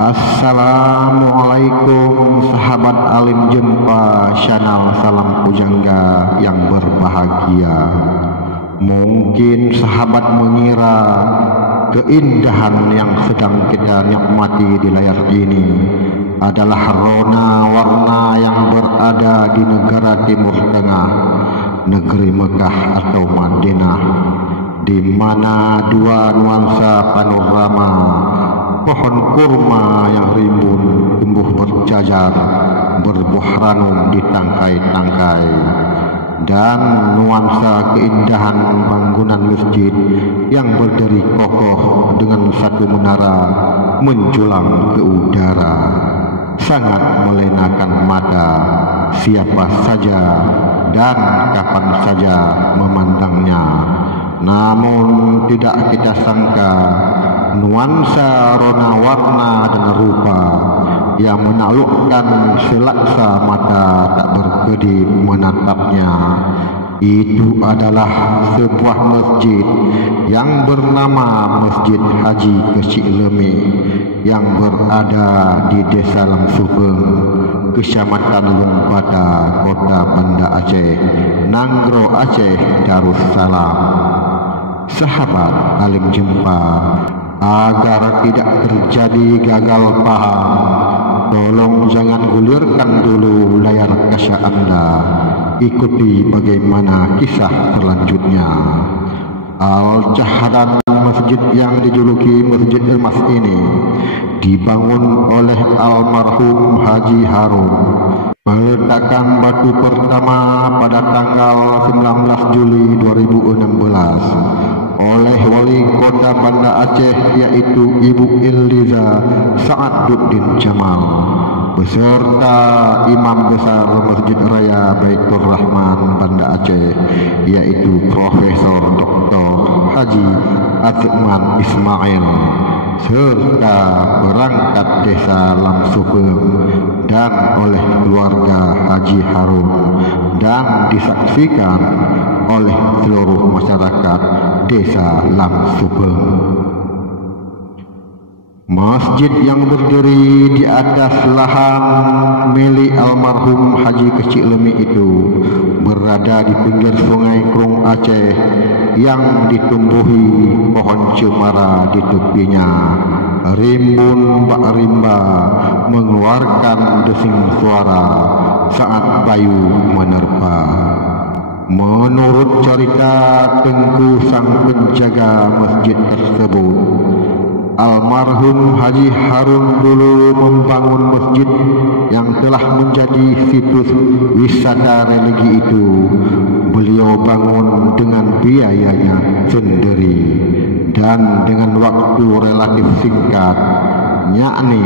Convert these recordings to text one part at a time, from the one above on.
Assalamualaikum sahabat Alim Jumpa Channel, salam pujangga yang berbahagia. Mungkin sahabat mengira keindahan yang sedang kita nikmati di layar ini adalah rona warna yang berada di negara Timur Tengah, negeri Mekah atau Madinah, di mana dua nuansa panorama pohon kurma yang rimbun tumbuh berjajar berbuah ranum di tangkai-tangkai, dan nuansa keindahan bangunan masjid yang berdiri kokoh dengan satu menara menjulang ke udara, sangat melenakan mata siapa saja dan kapan saja memandangnya. Namun tidak kita sangka nuansa rona warna dan rupa yang menaklukkan selaksa mata tak berkedip menatapnya itu adalah sebuah masjid yang bernama Masjid Haji Kecik Lemi yang berada di Desa Lamsupeng, Kecamatan Lumpata, Kota Banda Aceh, Nanggro Aceh Darussalam. Sahabat Alim Jumpa, agar tidak terjadi gagal paham, tolong jangan gulirkan dulu layar kaca Anda. Ikuti bagaimana kisah selanjutnya. Al-Jahran, masjid yang dijuluki Masjid Emas ini dibangun oleh almarhum Haji Harun. Meletakkan batu pertama pada tanggal 19 Juli 2016 oleh wali kota Banda Aceh, yaitu Ibu Illiza Sa'aduddin Jamal, beserta Imam Besar Masjid Raya Baitur Rahman Banda Aceh, yaitu Profesor Dr. Haji Atikman Ismail, serta perangkat desa Lamsupeng dan oleh keluarga Haji Harun, dan disaksikan oleh seluruh masyarakat desa Lamsupeng. Masjid yang berdiri di atas lahan milik almarhum Haji Kecik Lemi itu berada di pinggir sungai Krung Aceh yang ditumbuhi pohon cemara di tepinya. Rimbun bak rimba mengeluarkan desing suara saat bayu menerpa. Menurut cerita Tengku sang penjaga masjid tersebut, almarhum Haji Harun dulu membangun masjid yang telah menjadi situs wisata religi itu. Beliau bangun dengan biayanya sendiri dan dengan waktu relatif singkat, yakni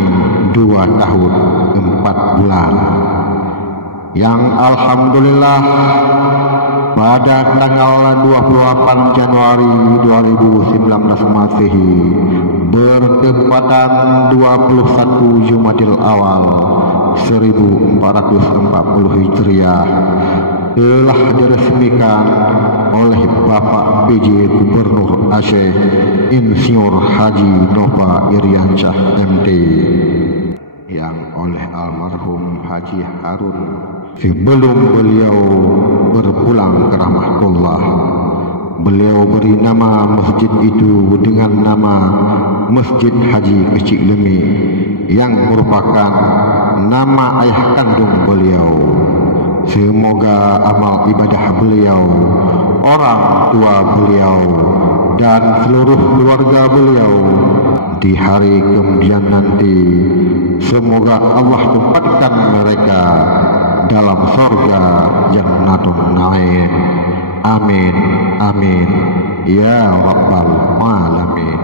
2 tahun 4 bulan. Yang alhamdulillah pada tanggal 28 Januari 2019 Masehi bertepatan 21 Jumadil Awal 1440 Hijriah telah diresmikan oleh Bapak PJ Gubernur Aceh Insinyur Haji Nova Iriansyah MD, yang oleh almarhum Haji Harun sebelum beliau berpulang ke rahmatullah, beliau beri nama masjid itu dengan nama Masjid Haji Kecik Lemi, yang merupakan nama ayah kandung beliau. Semoga amal ibadah beliau, orang tua beliau, dan seluruh keluarga beliau di hari kemudian nanti, semoga Allah tempatkan mereka dalam surga Jannatul Naim. Amin, amin, ya Rabbal Alamin.